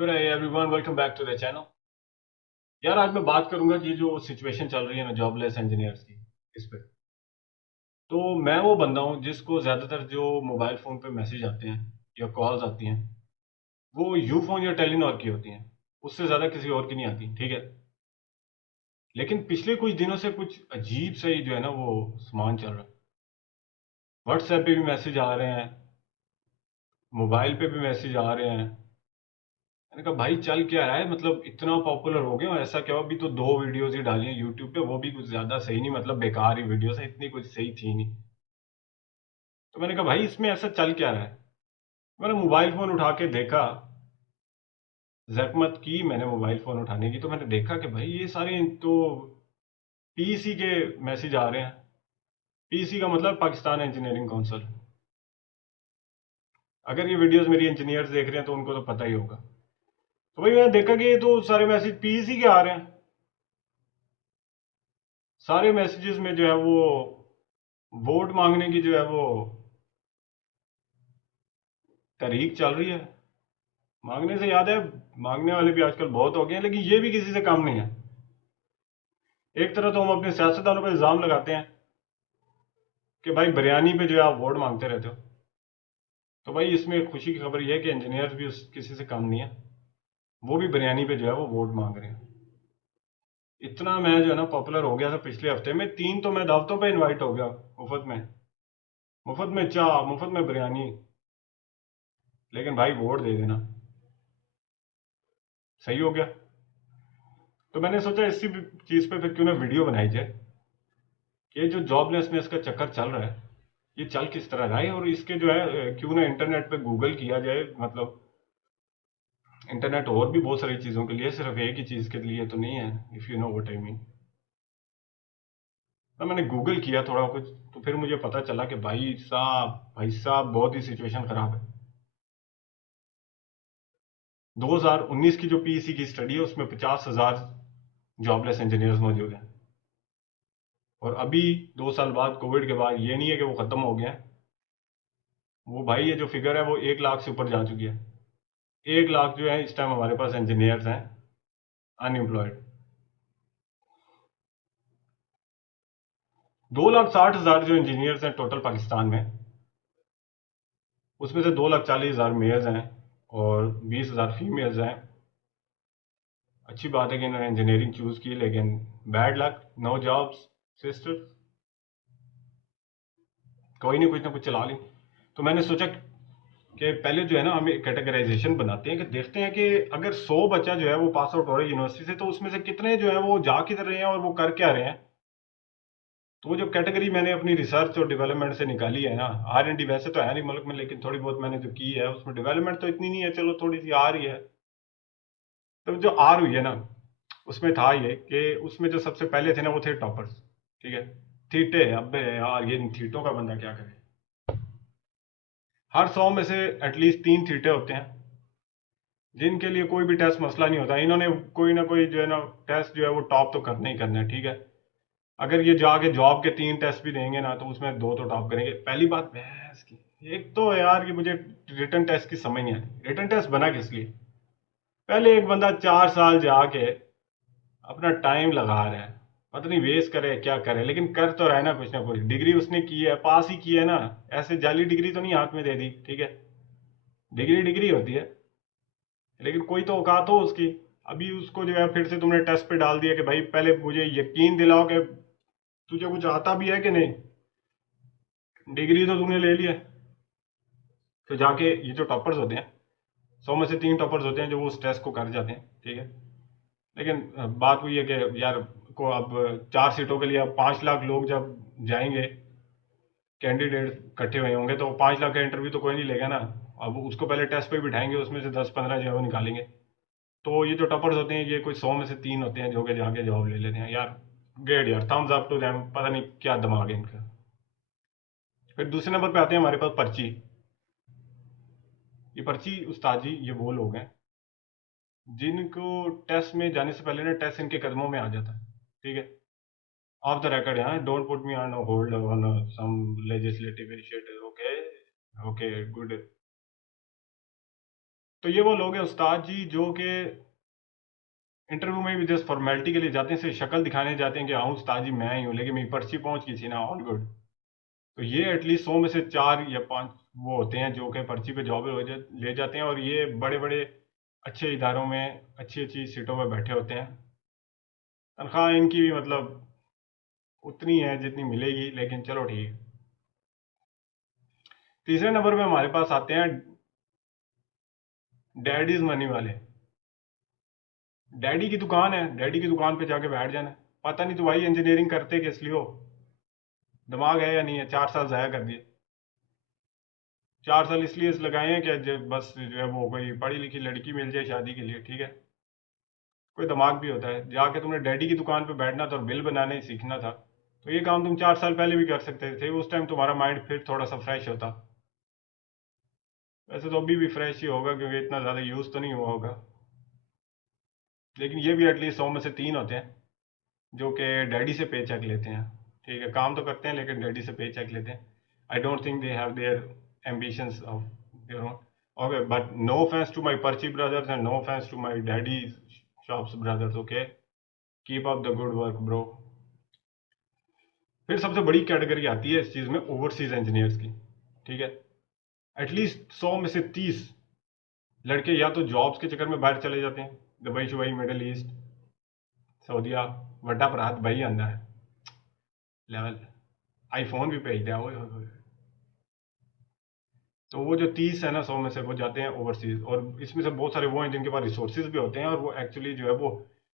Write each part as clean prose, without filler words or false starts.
Good everyone, welcome back to the channel. यार, आज मैं बात करूंगा कि जो सिचुएशन चल रही है ना जॉबलेस इंजीनियर्स की, इस पे। तो मैं वो बंदा हूँ जिसको ज्यादातर जो मोबाइल फोन पे मैसेज आते हैं या कॉल्स आती हैं, वो यू फोन या टेलीनॉर की होती हैं। उससे ज्यादा किसी और की नहीं आती, ठीक है। लेकिन पिछले कुछ दिनों से कुछ अजीब सा ही जो है ना वो सामान चल रहा है। व्हाट्सएप पे भी मैसेज आ रहे हैं, मोबाइल पे भी मैसेज आ रहे हैं। मैंने कहा भाई चल क्या रहा है, मतलब इतना पॉपुलर हो गया और ऐसा क्या हुआ? अभी तो दो वीडियोस ही डाली हैं यूट्यूब पे, वो भी कुछ ज्यादा सही नहीं, मतलब बेकार ही वीडियोस है, इतनी कुछ सही थी नहीं। तो मैंने कहा भाई इसमें ऐसा चल क्या रहा है। मैंने मोबाइल फोन उठा के देखा, जहमत की मैंने मोबाइल फोन उठाने की, तो मैंने देखा कि भाई ये सारे तो पीसी के मैसेज आ रहे हैं। पीसी का मतलब पाकिस्तान इंजीनियरिंग काउंसिल। अगर ये वीडियोस मेरी इंजीनियर्स देख रहे हैं तो उनको तो पता ही होगा। तो भाई मैंने देखा कि ये तो सारे मैसेज पीसी के आ रहे हैं। सारे मैसेजेस में जो है वो वोट मांगने की जो है वो तहरीक चल रही है। मांगने से याद है, मांगने वाले भी आजकल बहुत हो गए हैं, लेकिन ये भी किसी से कम नहीं है। एक तरह तो हम अपने सियासतदानों पर इल्जाम लगाते हैं कि भाई बिरयानी पे जो है आप वोट मांगते रहते हो। तो भाई इसमें खुशी की खबर यह है कि इंजीनियर्स भी किसी से कम नहीं है। वो भी बिरयानी पे जो है वो वोट मांग रहे हैं। इतना मैं जो है ना पॉपुलर हो गया था, पिछले हफ्ते में 3 तो मैं दावतों पे इनवाइट हो गया। मुफ्त में, मुफ्त में चाय, मुफ्त में बिरयानी। लेकिन भाई वोट दे देना, सही हो गया। तो मैंने सोचा इसी चीज पे फिर क्यों ना वीडियो बनाई जाए कि ये जो जॉबलेसनेस का चक्कर चल रहा है, ये चल किस तरह रहा है, और इसके जो है क्यों ना इंटरनेट पे गूगल किया जाए। मतलब इंटरनेट और भी बहुत सारी चीज़ों के लिए, सिर्फ एक ही चीज़ के लिए तो नहीं है, if you know what I mean. तो मैंने गूगल किया थोड़ा कुछ, तो फिर मुझे पता चला कि भाई साहब बहुत ही सिचुएशन ख़राब है। 2019 की जो पीईसी की स्टडी है उसमें 50,000 जॉबलेस इंजीनियर्स मौजूद हैं। और अभी 2 साल बाद, कोविड के बाद, ये नहीं है कि वो ख़त्म हो गया है। वो भाई ये जो फिगर है वो 1 लाख से ऊपर जा चुकी है। 1 लाख जो है इस टाइम हमारे पास इंजीनियर्स हैं अनएम्प्लॉयड। 2,60,000 जो इंजीनियर्स हैं टोटल पाकिस्तान में, उसमें से 2,40,000 मेल्स हैं और 20,000 फीमेल्स हैं। अच्छी बात है कि इन्होंने इंजीनियरिंग चूज की, लेकिन bad luck, no jobs sister. कोई नहीं, कुछ ना कुछ चला ली। तो मैंने सोचा कि पहले जो है ना हम एक कैटेगराइजेशन बनाते हैं, कि देखते हैं कि अगर 100 बच्चा जो है वो पास आउट हो रहा है यूनिवर्सिटी से, तो उसमें से कितने जो है वो जा किधर रहे हैं और वो कर क्या रहे हैं। तो वो जो कैटेगरी मैंने अपनी रिसर्च और डेवलपमेंट से निकाली है ना, R&D वैसे तो है नहीं मुल्क में, लेकिन थोड़ी बहुत मैंने जो की है उसमें डेवलपमेंट तो इतनी नहीं है, चलो थोड़ी सी आ रही है। तो जो आर हुई है ना, उसमें था ये कि उसमें जो सबसे पहले थे ना वो थे टॉपर्स, ठीक है। थीटे, अबे यार ये थीटों का बंदा क्या करे। हर 100 में से एटलीस्ट 3 थीटे होते हैं जिनके लिए कोई भी टेस्ट मसला नहीं होता। इन्होंने कोई ना कोई जो है ना टेस्ट जो है वो टॉप तो करना ही करना है, ठीक है। अगर ये जाके जॉब के 3 टेस्ट भी देंगे ना, तो उसमें 2 तो टॉप करेंगे। पहली बात भैंस की, एक तो यार कि मुझे रिटर्न टेस्ट की समझ नहीं आती, रिटर्न टेस्ट बना किस लिए। पहले एक बंदा 4 साल जाके अपना टाइम लगा रहा है, पता नहीं वेस्ट करे क्या करे, लेकिन कर तो रहा है ना कुछ डिग्री उसने की है, पास ही की है ना। ऐसे जाली डिग्री तो नहीं हाथ में दे दी, ठीक है। डिग्री डिग्री होती है, लेकिन कोई तो औकात हो उसकी। अभी उसको जो है फिर से तुमने टेस्ट पे डाल दिया कि भाई पहले मुझे यकीन दिलाओ कि तुझे कुछ आता भी है कि नहीं। डिग्री तो तूने ले लिया। तो जाके ये जो टॉपर्स होते हैं, 100 में से 3 टॉपर्स होते हैं जो वो उस टेस्ट को कर जाते हैं, ठीक है। लेकिन बात वही है कि यार को अब 4 सीटों के लिए अब 5 लाख लोग जब जाएंगे, कैंडिडेट इकट्ठे हुए होंगे, तो 5 लाख का इंटरव्यू तो कोई नहीं लेगा ना। अब उसको पहले टेस्ट पे बिठाएंगे, उसमें से 10-15 जो है वो निकालेंगे। तो ये जो टॉपर्स होते हैं, ये कोई 100 में से 3 होते हैं जो कि जाके जॉब ले लेते हैं यार। ग्रेट यार, थम्स अप टू देम, पता नहीं क्या दिमाग है इनका। फिर दूसरे नंबर पे आते हैं हमारे पास पर्ची। ये पर्ची उस्ताद जी, ये वो लोग हैं जिनको टेस्ट में जाने से पहले ना टेस्ट इनके कदमों में आ जाता है, ठीक है। Of the record, yeah, don't put me on a hold on some legislative initiative, okay? Okay, good. तो ये वो लोग हैं उस्ताद जी जो कि इंटरव्यू में भी जस्ट फॉर्मेलिटी के लिए जाते हैं, सिर्फ शक्ल दिखाने जाते हैं कि हाँ उस्ताद जी मैं ही हूँ, लेकिन मेरी पर्ची पहुंच गई थी ना, ऑल गुड। तो ये एटलीस्ट 100 में से 4 या 5 वो होते हैं जो कि पर्ची पे जॉब ले जाते हैं, और ये बड़े बड़े अच्छे इदारों में अच्छी अच्छी सीटों पर बैठे होते हैं। तनख्वाह इनकी भी मतलब उतनी है जितनी मिलेगी, लेकिन चलो ठीक है। तीसरे नंबर पे हमारे पास आते हैं डैडीज मनी वाले। डैडी की दुकान है, डैडी की दुकान पे जाके बैठ जाना है। पता नहीं तो भाई इंजीनियरिंग करते किस लिए हो, दिमाग है या नहीं है, 4 साल जाया कर दिए। 4 साल इसलिए लगाए हैं कि बस जो है वो कोई पढ़ी लिखी लड़की मिल जाए शादी के लिए, ठीक है। कोई दिमाग भी होता है, जाके तुमने डैडी की दुकान पे बैठना था और बिल बनाना ही सीखना था, तो ये काम तुम 4 साल पहले भी कर सकते थे, उस टाइम तुम्हारा माइंड फिर थोड़ा सा फ्रेश होता। वैसे तो अभी भी फ्रेश ही होगा क्योंकि इतना ज़्यादा यूज़ तो नहीं हुआ होगा, लेकिन ये भी एटलीस्ट 100 में से 3 होते हैं जो कि डैडी से पे चेक लेते हैं। ठीक है, काम तो करते हैं लेकिन डैडी से पे चेक लेते हैं। I don't think they have their ambitions of their own. Okay, but no offence to my पर्ची brothers and no offence to my daddy shops brothers, okay, keep up the good work bro. फिर सबसे बड़ी category आती है इस चीज़ में overseas engineers की। ठीक है, एटलीस्ट 100 में से 30 लड़के या तो जॉब्स के चक्कर में बाहर चले जाते हैं, दुबई शुबई मिडल ईस्ट सऊदिया, वड्डा भरा दुबई आंदा है लेवल, आईफोन भी भेज दिया, ओए होए होए। तो वो जो 30 है ना 100 में से, वो जाते हैं ओवरसीज, और इसमें से बहुत सारे वो हैं जिनके पास रिसोर्सेज भी होते हैं, और वो एक्चुअली जो है वो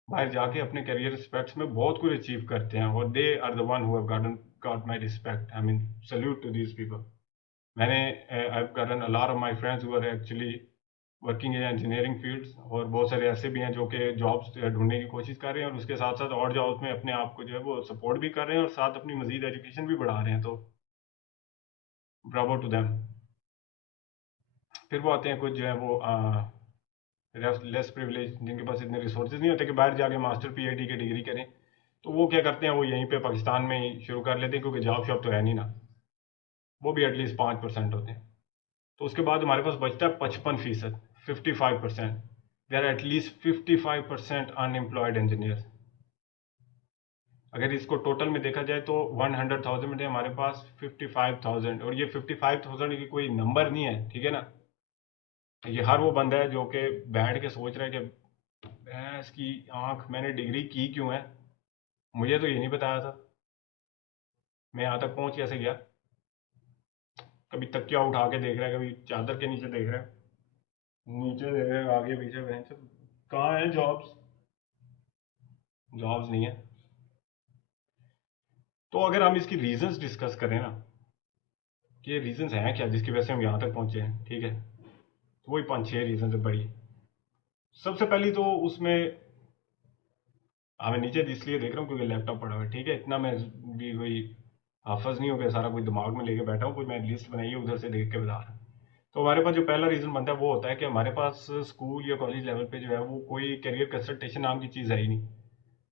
बाहर जाके अपने करियर रिस्पेक्ट्स में बहुत कुछ अचीव करते हैं, और they are the one who have got my respect, I mean salute to these people. मैंने I have gotten a lot of my friends who are actually working in engineering fields, और बहुत सारे ऐसे भी हैं जो कि जॉब्स ढूंढने की कोशिश कर रहे हैं, और उसके साथ साथ और जॉब्स में अपने आप को जो है वो सपोर्ट भी कर रहे हैं, और साथ अपनी मजीद एजुकेशन भी बढ़ा रहे हैं, तो ब्रावो टू देम। फिर वो आते हैं कुछ जो है वो लेस प्रिविलेज, जिनके पास इतने रिसोर्सेज नहीं होते कि बाहर जाके मास्टर पीएचडी की डिग्री करें, तो वो क्या करते हैं, वो यहीं पे पाकिस्तान में ही शुरू कर लेते हैं क्योंकि जॉब शॉप तो है नहीं ना। वो भी एटलीस्ट 5% होते हैं। तो उसके बाद हमारे पास बचता है 55%, 55%। There are at least 55% unemployed engineer. अगर इसको टोटल में देखा जाए तो 100,000 में हमारे पास 55,000, और ये 55,000 की कोई नंबर नहीं है, ठीक है ना। ये हर वो बंदा है जो कि बैठ के सोच रहा है कि भैंस की आंख, मैंने डिग्री की क्यों है, मुझे तो ये नहीं बताया था, मैं यहाँ तक पहुँच कैसे गया। कभी तकिया उठा के देख रहा है, कभी चादर के नीचे देख रहा है, नीचे देख रहा है, आगे पीछे, भैंस कहाँ है जॉब्स, जॉब्स नहीं है। तो अगर हम इसकी रीजंस डिस्कस करें ना, कि ये रीजंस हैं क्या जिसकी वजह से हम यहाँ तक पहुँचे हैं, ठीक है, तो वही 5-6 रीजन है बड़ी। सबसे पहली तो उसमें, मैं नीचे इसलिए देख रहा हूँ क्योंकि लैपटॉप पड़ा हुआ है, ठीक है, इतना मैं भी कोई हाफज नहीं हो गया सारा कुछ दिमाग में लेके बैठा हूँ, कोई मैं लिस्ट बनाई है उधर से देख के बता रहा हूँ। तो हमारे पास जो पहला रीज़न बनता है वो होता है कि हमारे पास स्कूल या कॉलेज लेवल पे जो है वो कोई करियर कंसल्टेशन नाम की चीज़ है ही नहीं।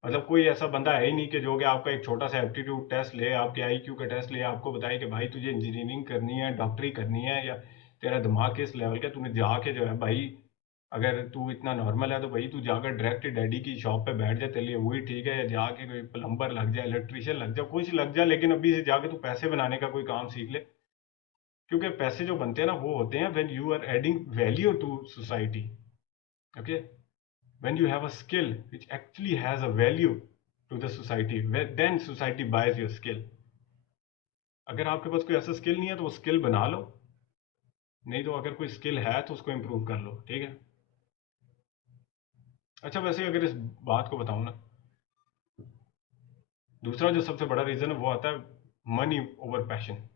मतलब कोई ऐसा बंदा है ही नहीं कि जो कि आपका एक छोटा सा एप्टीट्यूड टेस्ट ले, आपके आईक्यू का टेस्ट ले, आपको बताए कि भाई तुझे इंजीनियरिंग करनी है, डॉक्टरी करनी है, या तेरा दिमाग किस लेवल का, तूने जाके जो है भाई, अगर तू इतना नॉर्मल है तो भाई तू जाकर डायरेक्ट डैडी की शॉप पे बैठ जा, तेरे लिए वही ठीक है, या जाके कोई प्लम्बर लग जाए, इलेक्ट्रिशियन लग जाए, कुछ लग जाए, लेकिन अभी से जाके तू पैसे बनाने का कोई काम सीख ले। क्योंकि पैसे जो बनते हैं ना वो होते हैं when you are adding value to society, okay, when you have a skill which actually has a value to the society, then society buys your skill. अगर आपके पास कोई ऐसा स्किल नहीं है तो वो स्किल बना लो, नहीं तो अगर कोई स्किल है तो उसको इम्प्रूव कर लो, ठीक है। अच्छा, वैसे अगर इस बात को बताऊं ना, दूसरा जो सबसे बड़ा रीजन है वो आता है मनी ओवर पैशन।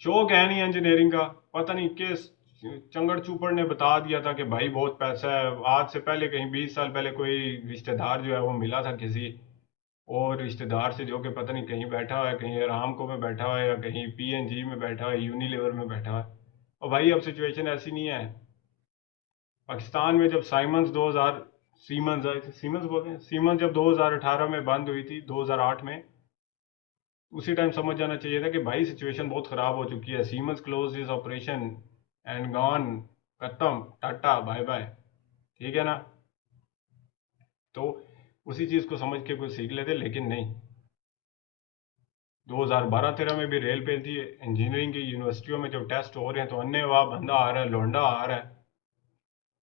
शौक है नहीं इंजीनियरिंग का, पता नहीं किस चंगड़ चूपड़ ने बता दिया था कि भाई बहुत पैसा है। आज से पहले कहीं 20 साल पहले कोई रिश्तेदार जो है वो मिला था किसी और रिश्तेदार से, जो कि पता नहीं कहीं बैठा हुआ है, कहीं अरामको में बैठा हुआ है, या कहीं पीएनजी में बैठा हुआ है, यूनिलीवर में बैठा हुआ है। और भाई अब सिचुएशन ऐसी नहीं है। पाकिस्तान में जब साइमंस 2000 सीमंस आए थे, सीमंस बोलते हैं, सीमंस जब 2018 में बंद हुई थी, 2008 में, उसी टाइम समझ जाना चाहिए था कि भाई सिचुएशन बहुत ख़राब हो चुकी है, Siemens close is operation and gone, खत्म, टाटा बाय बाय। ठीक है ना? तो उसी चीज़ को समझ के कुछ सीख लेते, लेकिन नहीं। 2012-13 में भी रेल पे थी इंजीनियरिंग की यूनिवर्सिटियों में जब टेस्ट हो रहे हैं तो अन्य वहाँ बंदा आ रहा है, लौंडा आ रहा है।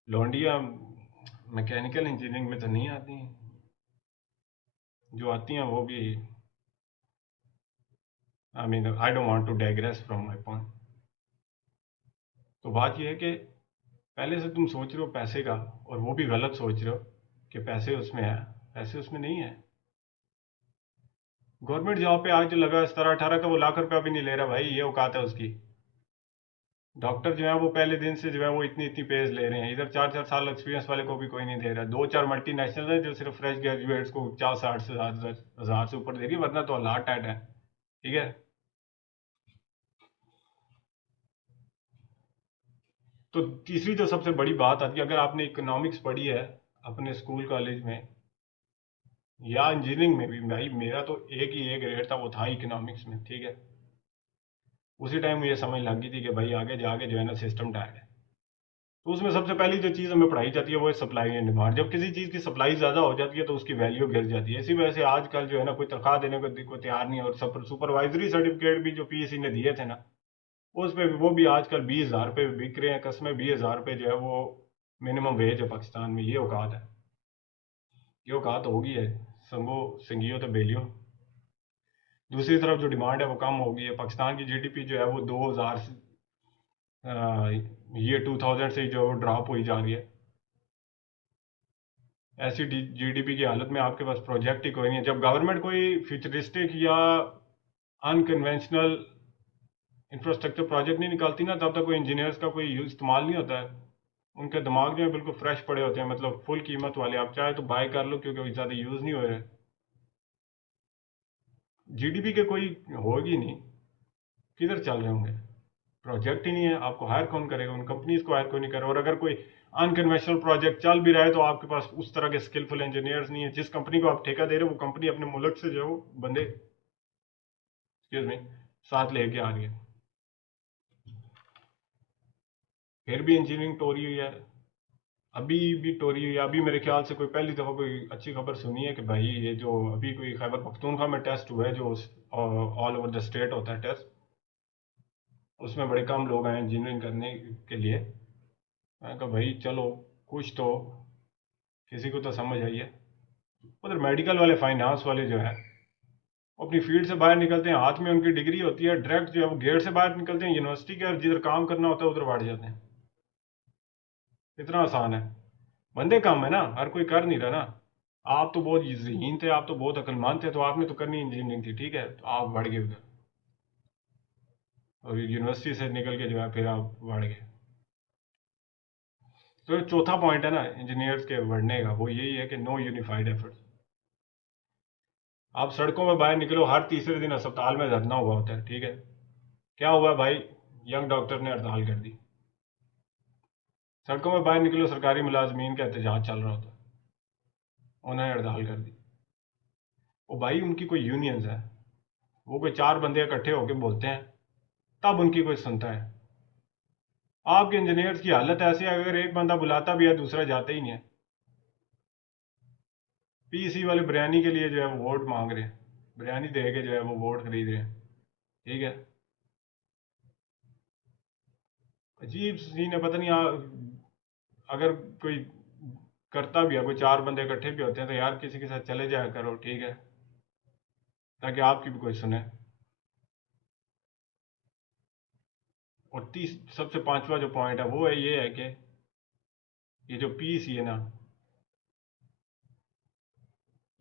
लौंडिया मैकेनिकल इंजीनियरिंग में तो नहीं आती हैं, जो आती हैं वो भी, I mean I don't want to digress from my point. तो बात ये है कि पहले से तुम सोच रहे हो पैसे का, और वो भी गलत सोच रहे हो कि पैसे उसमें है। पैसे उसमें नहीं है। गवर्नमेंट जॉब पे आज जो लगा 17-18 का, वो लाख रुपया भी नहीं ले रहा भाई, ये औकात है उसकी। डॉक्टर जो है वो पहले दिन से जो है वो इतनी इतनी पेज ले रहे हैं, इधर 4-4 साल एक्सपीरियंस वाले को भी कोई नहीं दे रहा। 2-4 मल्टीनेशनल है जो सिर्फ फ्रेश ग्रेजुएट्स को 50-60 से हजार से ऊपर दे रही है, वरना तो हालात टाइट है। ठीक है? तो तीसरी जो सबसे बड़ी बात आती है, अगर आपने इकोनॉमिक्स पढ़ी है अपने स्कूल कॉलेज में या इंजीनियरिंग में भी, भाई मेरा तो एक ही एक ग्रेड था, वो था इकोनॉमिक्स में। ठीक है? उसी टाइम मुझे समझ लग गई थी कि भाई आगे जाके जो है ना सिस्टम टाइट है। तो उसमें सबसे पहली जो चीज़ हमें पढ़ाई जाती है वो है सप्लाई एंड डिमांड। जब किसी चीज़ की सप्लाई ज़्यादा हो जाती है तो उसकी वैल्यू गिर जाती है। इसी वजह से आजकल जो है ना कोई तनख्वाह देने को तैयार नहीं है, और सुपरवाइजरी सर्टिफिकेट भी जो पीएससी ने दिए थे ना, उस पे भी वो भी आजकल 20,000 रुपये बिक रहे हैं, कसमें 20,000 रुपये जो है वो मिनिमम वेज है पाकिस्तान में। ये औकात है, ये औकात होगी है। संगो संगियो तो बेलियो। दूसरी तरफ जो डिमांड है वो कम हो गई है। पाकिस्तान की जीडीपी जो है वो 2000 से ये 2000 से जो ड्रॉप हुई जा रही है। ऐसी जीडीपी की हालत में आपके पास प्रोजेक्ट ही कोई नहीं है। जब गवर्नमेंट कोई फ्यूचरिस्टिक या अनकन्वेंशनल इंफ्रास्ट्रक्चर प्रोजेक्ट नहीं निकालती ना, तब तक कोई इंजीनियर्स का कोई यूज इस्तेमाल नहीं होता है। उनके दिमाग जो है बिल्कुल फ्रेश पड़े होते हैं, मतलब फुल कीमत वाले। आप चाहे तो बाय कर लो क्योंकि ज़्यादा यूज़ नहीं हो रहे। जीडीपी के कोई होगी नहीं, किधर चल रहे होंगे? प्रोजेक्ट ही नहीं है, आपको हायर कौन करेगा? उन कंपनीज को हायर कोई नहीं करेगा। और अगर कोई अनकन्वेंशनल प्रोजेक्ट चल भी रहा है तो आपके पास उस तरह के स्किलफुल इंजीनियर्स नहीं है। जिस कंपनी को आप ठेका दे रहे हो वो कंपनी अपने मुल्क से जो है वो बंदे, एक्सक्यूज मी, साथ लेके आ रही है। फिर भी इंजीनियरिंग टोरी हुई है, अभी भी टोरी हुई है। अभी मेरे ख्याल से कोई पहली दफ़ा कोई अच्छी खबर सुनी है कि भाई ये जो अभी कोई खैबर पख्तूनख्वा में टेस्ट हुआ है, जो ऑल ओवर द स्टेट होता है टेस्ट, उसमें बड़े कम लोग आए इंजीनियरिंग करने के लिए। मैंने कहा भाई चलो, कुछ तो किसी को तो समझ आई है। उधर मेडिकल वाले, फाइनेंस वाले जो है, वो अपनी फील्ड से बाहर निकलते हैं, हाथ में उनकी डिग्री होती है, डायरेक्ट जो है वो गेट से बाहर निकलते हैं यूनिवर्सिटी के, और जिधर काम करना होता है उधर बढ़ जाते हैं। इतना आसान है। बंदे कम है ना, हर कोई कर नहीं रहा ना। आप तो बहुत ज़हीन थे, आप तो बहुत अक्लमंद थे, तो आपने तो करनी इंजीनियरिंग थी। ठीक है? तो आप बढ़ गए उधर, और यूनिवर्सिटी से निकल के जो है फिर आप बढ़ गए। तो ये चौथा पॉइंट है ना इंजीनियर्स के बढ़ने का, वो यही है कि नो यूनिफाइड एफर्ट्स। आप सड़कों में बाहर निकलो, हर तीसरे दिन अस्पताल में धरना हुआ होता है। ठीक है? क्या हुआ भाई? यंग डॉक्टर ने हड़ताल कर दी। सड़कों में बाहर निकलो, सरकारी मुलाजमीन का एहतजाज चल रहा होता है, उन्होंने हड़ताल कर दी। वो भाई उनकी कोई यूनियंस है, वो कोई चार बंदे इकट्ठे होकर बोलते हैं, तब उनकी कोई सुनता है। आपके इंजीनियर्स की हालत ऐसी है, अगर एक बंदा बुलाता भी है दूसरा जाता ही नहीं है। पीसी वाले बिरयानी के लिए जो है वो वोट मांग रहे हैं, बिरयानी दे के जो है वो वोट खरीद रहे हैं। ठीक है? अजीब सीन है, पता नहीं अगर कोई करता भी है, कोई चार बंदे इकट्ठे भी होते हैं, तो यार किसी के साथ चले जाया करो। ठीक है? ताकि आपकी भी कोई सुने। और तीस सबसे पांचवा जो पॉइंट है वो है ये है कि ये जो पीसी है ना,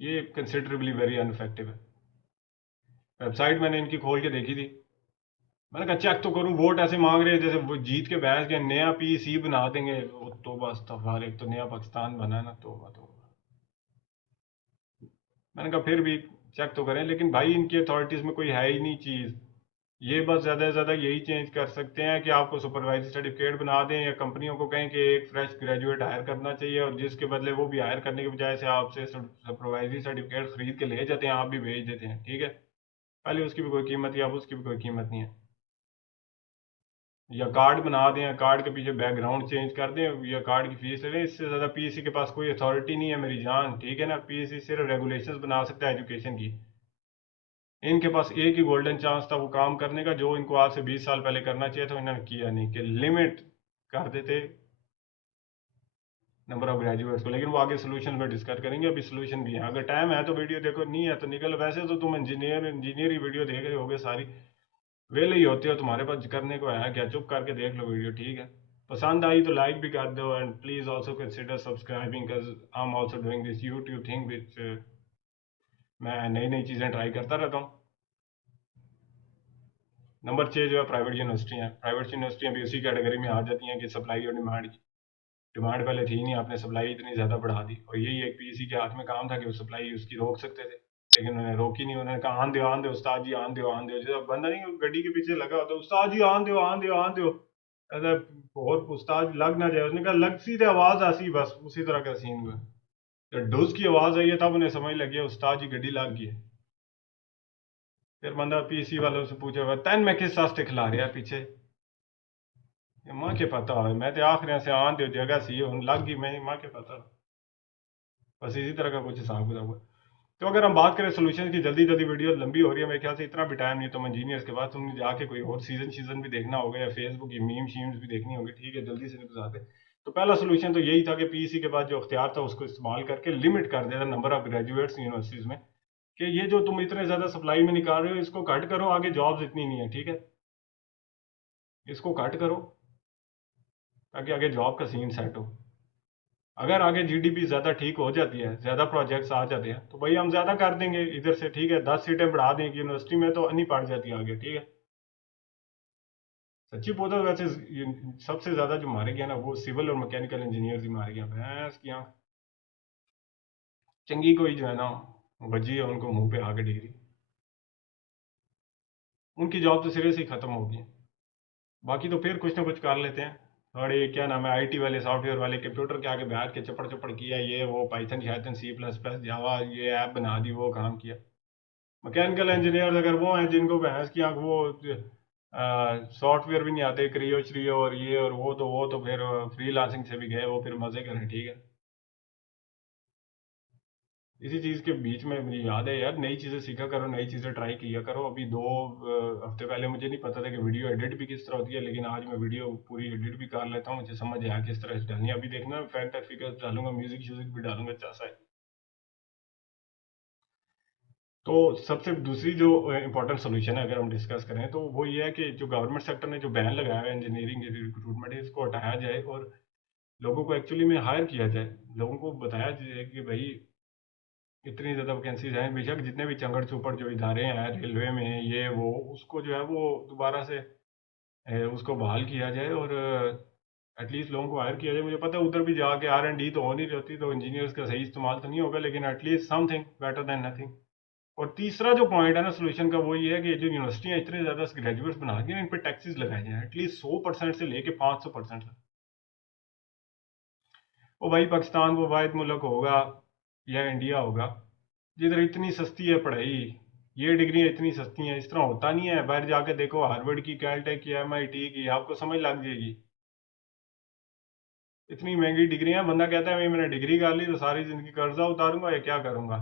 ये कंसिडरेबली वेरी अनइफेक्टिव है। वेबसाइट मैंने इनकी खोल के देखी थी, मैंने कहा चेक तो करूं, वोट ऐसे मांग रहे हैं जैसे वो जीत के बहस के नया पीसी बना देंगे। वो तो बस तफार, एक तो नया पाकिस्तान बना ना, तो मैंने कहा फिर भी चेक तो करें। लेकिन भाई इनकी अथॉरिटीज़ में कोई है ही नहीं चीज़। ये बस ज़्यादा से ज़्यादा यही चेंज कर सकते हैं कि आपको सुपरवाइजर सर्टिफिकेट बना दें, या कंपनियों को कहें कि एक फ्रेश ग्रेजुएट हायर करना चाहिए, और जिसके बदले वो भी हायर करने के बजाय से आपसे सुपरवाइजरी सर्टिफिकेट खरीद के ले जाते हैं, आप भी भेज देते हैं। ठीक है? पहले उसकी भी कोई कीमत, या अब उसकी भी कोई कीमत नहीं है। या कार्ड बना दें, कार्ड के पीछे बैकग्राउंड चेंज कर दें, या कार्ड की फीस ले लें। इससे ज़्यादा पीएससी के पास कोई अथॉरिटी नहीं है मेरी जान, ठीक है ना। पीएससी सिर्फ रेगुलेशंस बना सकता है एजुकेशन की। इनके पास एक ही गोल्डन चांस था वो काम करने का, जो इनको आज से 20 साल पहले करना चाहिए था, इन्होंने किया नहीं, कि लिमिट कर देते नंबर ऑफ ग्रेजुएट्स को। लेकिन वो आगे सोल्यूशन में डिस्कस करेंगे, अभी सोल्यूशन भी है। अगर टाइम है तो वीडियो देखो, नहीं है तो निकल। वैसे तो तुम इंजीनियर ही वीडियो देख रहे होगे सारी, वेले ही होते हो, तुम्हारे पास करने को है क्या, चुप करके देख लो वीडियो, ठीक है। पसंद आई तो लाइक भी कर दो, and please also consider subscribing, I am also doing this YouTube thing which, मैं नई नई चीज़ें ट्राई करता रहता हूँ। नंबर 6 जो है प्राइवेट यूनिवर्सिटी है। प्राइवेट यूनिवर्सिटियाँ भी उसी कैटेगरी में आ जाती हैं कि सप्लाई और डिमांड की। डिमांड पहले थी नहीं, आपने सप्लाई इतनी ज़्यादा बढ़ा दी, और यही एक पीएससी के हाथ में काम था कि वो सप्लाई उसकी रोक सकते थे, लेकिन उन्होंने रोकी नहीं। उन्होंने कहा आन दो उस्ताद जी, आन दो। जैसे बंदा नहीं गड्डी के पीछे लगा होता, उस्ताद जी आन दो। ऐसा, और उस्ताद लग ना जाए, उसने कहा लग सी तो आवाज़ आसी, बस उसी तरह का सीन हुआ। जब डोज की आवाज़ आई है तब उन्हें समझ लगी उस्ताद जी गड्डी लग गई है। फिर बंदा पीएससी वालों से पूछा, तैन मैं किस रास्ते खिला रहा है पीछे, माँ के पता हो, मैं तो आखिर से आन दो जगह सी हूँ लग गई, मैं माँ के पता। बस इसी तरह का कुछ हिसाब किताब हुआ। तो अगर हम बात करें सोल्यूशन की, जल्दी जल्दी वीडियो लंबी हो रही है मेरे ख्याल से, इतना भी टाइम नहीं। तो इंजीनियर्स के बाद तुमने जाके कोई और सीजन भी देखना होगा, या फेसबुक की मीम शीम्स भी देखनी होगी, ठीक है, जल्दी से गुजारते। तो पहला सोल्यूशन तो यही था कि पीएससी के बाद जो अख्तियार था उसको इस्तेमाल करके लिमिट कर देता नंबर ऑफ ग्रेजुएट्स यूनिवर्सिटीज में, कि ये जो तुम इतने ज़्यादा सप्लाई में निकाल रहे हो इसको कट करो, आगे जॉब्स इतनी नहीं है, ठीक है, इसको कट करो ताकि आगे जॉब का सीन सेट हो। अगर आगे जीडीपी ज़्यादा ठीक हो जाती है, ज़्यादा प्रोजेक्ट्स आ जाते हैं, तो भाई हम ज़्यादा कर देंगे इधर से, ठीक है, 10 सीटें बढ़ा देंगे यूनिवर्सिटी में, तो अन्नी पड़ जाती है आगे, ठीक है। सच्ची बोलता हूँ, वैसे सबसे ज़्यादा जो मारे गया ना वो सिविल और मैकेनिकल इंजीनियर ही मारे गया, भैंस की आंख। चंगी कोई जो है ना बजी है उनको मुंह पे आके डिग्री, उनकी जॉब तो सिरे से ही ख़त्म होगी। बाकी तो फिर कुछ ना कुछ कर लेते हैं। और ये क्या नाम है, आईटी वाले, सॉफ्टवेयर वाले, कंप्यूटर के आगे बैठ के चपड़ चपड़ किया, ये वो पाइथन शाइथन C++ जावा, ये ऐप बना दी, वो काम किया। मैकेनिकल इंजीनियर अगर वो हैं जिनको भैंस की आंख, वो सॉफ्टवेयर भी नहीं आते, क्रियो श्रियो और ये और वो तो फिर फ्रीलांसिंग से भी गए, वो फिर मजे करें, ठीक है। इसी चीज़ के बीच में मुझे याद है यार, नई चीज़ें सीखा करो, नई चीज़ें ट्राई किया करो। अभी 2 हफ्ते पहले मुझे नहीं पता था कि वीडियो एडिट भी किस तरह होती है, लेकिन आज मैं वीडियो पूरी एडिट भी कर लेता हूँ, मुझे समझ आया किस तरह से डालनी है। अभी देखना फैक्ट फिगर्स डालूंगा, म्यूजिक श्यूजिक भी डालूंगा, अच्छा सा है। तो सबसे दूसरी जो इंपॉर्टेंट सोल्यूशन है अगर हम डिस्कस करें, तो वो ये है कि जो गवर्नमेंट सेक्टर ने जो बैन लगाया है इंजीनियरिंग रिक्रूटमेंट, इसको हटाया जाए और लोगों को एक्चुअली में हायर किया जाए। लोगों को बताया जाए कि भाई इतनी ज़्यादा वैकेंसीज हैं, बेशक जितने भी चंगड़ चौपड़ जो इदारे हैं रेलवे में ये वो, उसको जो है वो दोबारा से उसको बहाल किया जाए, और एटलीस्ट लोगों को हायर किया जाए। मुझे पता है उधर भी जाके R&D तो हो नहीं रहती, तो इंजीनियर्स का सही इस्तेमाल तो नहीं होगा, लेकिन at least something better than nothing. और तीसरा जो पॉइंट है ना सोल्यूशन का, वो ये है कि जो यूनिवर्सिटियाँ इतने ज़्यादा ग्रेजुएट्स बना रही हैं, इन पर टैक्सेस लगाए जाए एटलीस्ट 100% से लेके 500% तक। वो भाई पाकिस्तान वो वाहिद मुल्क होगा या इंडिया होगा जिधर इतनी सस्ती है पढ़ाई, ये डिग्रियां इतनी सस्ती हैं। इस तरह होता नहीं है, बाहर जाके देखो हार्वर्ड की, कैलटेक की, MIT की, आपको समझ लग जाएगी। इतनी महंगी डिग्रियां, बंदा कहता है भाई मैंने डिग्री कर ली तो सारी जिंदगी कर्जा उतारूंगा या क्या करूंगा,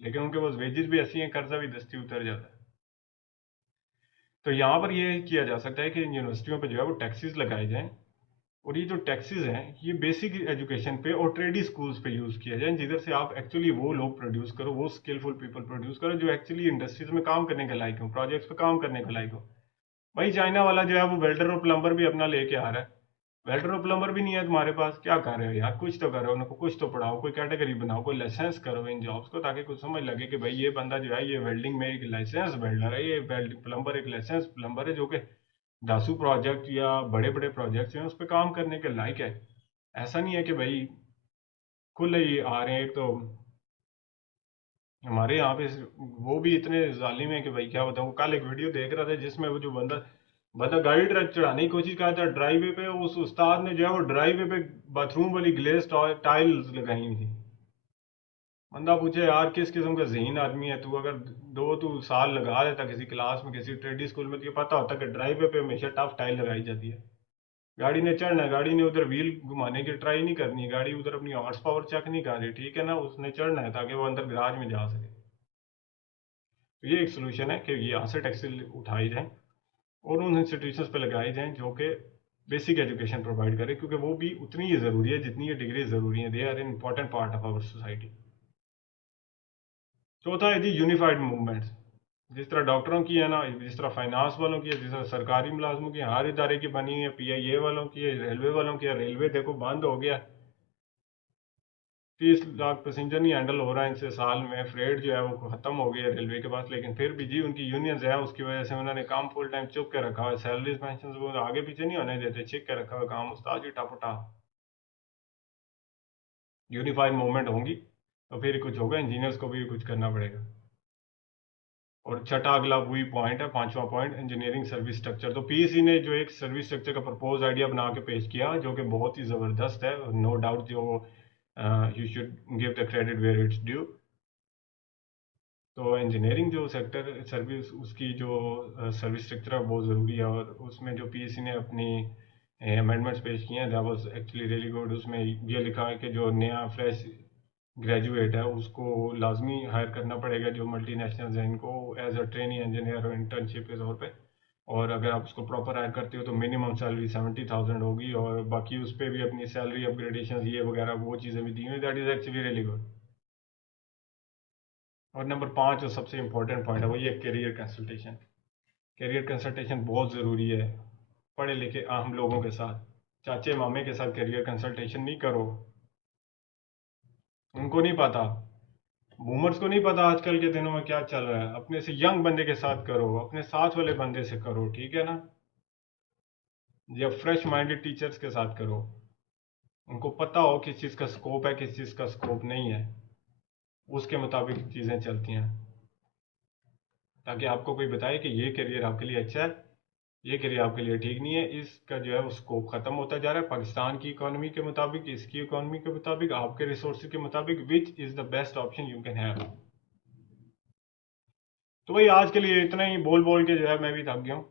लेकिन उनके पास वेजेस भी ऐसी हैं, कर्जा भी दस्ती उतर जाता है। तो यहाँ पर ये किया जा सकता है कि यूनिवर्सिटियों पर जो है वो टैक्सेस लगाए जाएं, और ये जो टैक्सेस हैं ये बेसिक एजुकेशन पे और ट्रेडी स्कूल्स पे यूज़ किया जाए, जिधर से आप एक्चुअली वो लोग प्रोड्यूस करो, वो स्किलफुल पीपल प्रोड्यूस करो जो एक्चुअली इंडस्ट्रीज में काम करने के लायक हो, प्रोजेक्ट्स पे काम करने के लायक हो। भाई चाइना वाला जो है वो वेल्डर और प्लम्बर भी अपना लेके आ रहा है, वेल्डर और प्लम्बर भी नहीं है तुम्हारे पास, क्या कर रहे हो यार, कुछ तो करो, उनको कुछ तो पढ़ाओ, कोई कैटेगरी बनाओ, कोई लाइसेंस करो इन जॉब्स को, ताकि कुछ समझ लगे कि भाई ये बंदा जो है ये वेल्डिंग में एक लाइसेंस वेल्डर है, ये वेल्डिंग प्लम्बर एक लाइसेंस प्लम्बर है, जो कि दासू प्रोजेक्ट या बड़े बड़े प्रोजेक्ट्स हैं उस पर काम करने के लायक है। ऐसा नहीं है कि भाई खुले ही आ रहे हैं। एक तो हमारे यहाँ पे वो भी इतने जालिम है कि भाई क्या बताऊँ। कल एक वीडियो देख रहा था जिसमें वो जो बंदा बंदा गाड़ी चढ़ाने की कोशिश कर रहा था ड्राईवे पे, उस उस्ताद ने जो है वो ड्राईवे पे बाथरूम वाली ग्लेस टाइल्स लगाई हुई थी। बंदा पूछे यार किस किस्म का ज़हीन आदमी है तू, अगर तू साल लगा देता किसी क्लास में किसी ट्रेडी स्कूल में, तो ये पता होता कि ड्राइव पे हमेशा टफ टाइल लगाई जाती है। गाड़ी ने चढ़ना है, गाड़ी ने उधर व्हील घुमाने की ट्राई नहीं करनी है, गाड़ी उधर अपनी हॉर्स पावर चेक नहीं कर रही, ठीक है ना, उसने चढ़ना है ताकि वो अंदर गराज में जा सके। तो ये एक सोल्यूशन है कि ये यहाँ से टैक्सी उठाई जाए और उन इंस्टीट्यूशंस पे लगाई जाएं जो कि बेसिक एजुकेशन प्रोवाइड करें, क्योंकि वो भी उतनी ही ज़रूरी है जितनी ये डिग्री ज़रूरी है। They are an important part of our society. चौथा है जी यूनिफाइड मूवमेंट्स। जिस तरह डॉक्टरों की है ना, जिस तरह फाइनेंस वालों की है, जिस तरह सरकारी मुलाजमों की, हर इदारे की बनी है, PIA वालों की है, रेलवे वालों की है। रेलवे देखो बंद हो गया, 30 लाख पैसेंजर नहीं हैंडल हो रहा है इनसे साल में, फ्रेट जो है वो खत्म हो गई है रेलवे के पास, लेकिन फिर भी जी उनकी यूनियंस है, उसकी वजह से उन्होंने काम फुल टाइम चुप के रखा हुआ है। सैलरीज पेंशन वो आगे पीछे नहीं होने देते, छिप के रखा हुआ काम उस्ताद जी टापुटा। यूनिफाइड मूवमेंट होंगी तो फिर कुछ होगा, इंजीनियर्स को भी कुछ करना पड़ेगा। और छठा अगला वही पॉइंट है, पांचवा पॉइंट, इंजीनियरिंग सर्विस स्ट्रक्चर। तो PEC ने जो एक सर्विस स्ट्रक्चर का प्रपोज आइडिया बना के पेश किया जो कि बहुत ही ज़बरदस्त है, नो डाउट, जो you should give the credit where it's due. तो इंजीनियरिंग जो सेक्टर सर्विस उसकी जो सर्विस स्ट्रक्चर है बहुत ज़रूरी है, और उसमें जो PEC ने अपनी अमेंडमेंट्स पेश किए हैं that was actually really good. उसमें ये लिखा है कि जो नया फ्रेश ग्रेजुएट है उसको लाजमी हायर करना पड़ेगा, जो मल्टीनेशनल्स हैं इनको एज अ ट्रेनी इंजीनियर और इंटर्नशिप के तौर पे। और अगर आप उसको प्रॉपर हायर करते हो तो मिनिमम सैलरी 70,000 होगी, और बाकी उस पर भी अपनी सैलरी अपग्रेडेशन ये वगैरह वो चीज़ें भी दी हुई, that is actually really good. और नंबर 5 जो सबसे इंपॉर्टेंट पॉइंट है वो ये करियर कंसल्टेशन। करियर कंसल्टेशन बहुत ज़रूरी है पढ़े लिखे आम लोगों के साथ। चाचे मामे के साथ करियर कंसल्टेशन नहीं करो, उनको नहीं पता, बूमर्स को नहीं पता आजकल के दिनों में क्या चल रहा है। अपने से यंग बंदे के साथ करो, अपने साथ वाले बंदे से करो, ठीक है ना, या फ्रेश माइंडेड टीचर्स के साथ करो, उनको पता हो किस चीज़ का स्कोप है किस चीज़ का स्कोप नहीं है, उसके मुताबिक चीज़ें चलती हैं, ताकि आपको कोई बताए कि ये करियर आपके लिए अच्छा है, ये करियर आपके लिए ठीक नहीं है, इसका जो है वो स्कोप ख़त्म होता जा रहा है पाकिस्तान की इकोनॉमी के मुताबिक, इसकी इकोनॉमी के मुताबिक, आपके रिसोर्स के मुताबिक, which is the best option you can have. तो भाई आज के लिए इतना ही, बोल बोल के जो है मैं भी थक गया हूँ।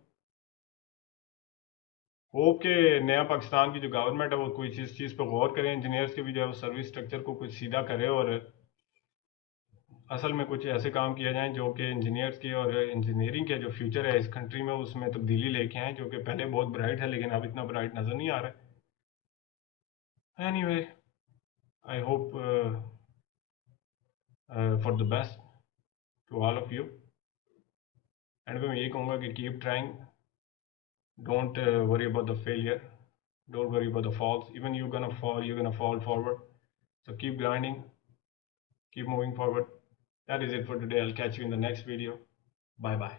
होप के नया पाकिस्तान की जो गवर्नमेंट है वो कोई इस चीज़ पर गौर करें, इंजीनियर्स के भी जो है सर्विस स्ट्रक्चर को कुछ सीधा करे, और असल में कुछ ऐसे काम किया जाए जो कि इंजीनियर्स की और इंजीनियरिंग के जो फ्यूचर है इस कंट्री में उसमें तब्दीली लेके आए, जो कि पहले बहुत ब्राइट है लेकिन अब इतना ब्राइट नज़र नहीं आ रहा है। Anyway, I hope for the best to all of you. And मैं यही कहूँगा कि keep trying, don't worry about the failure, don't worry about the falls, even you're gonna fall forward, so keep grinding, keep moving forward. That is it for today. I'll catch you in the next video. Bye bye.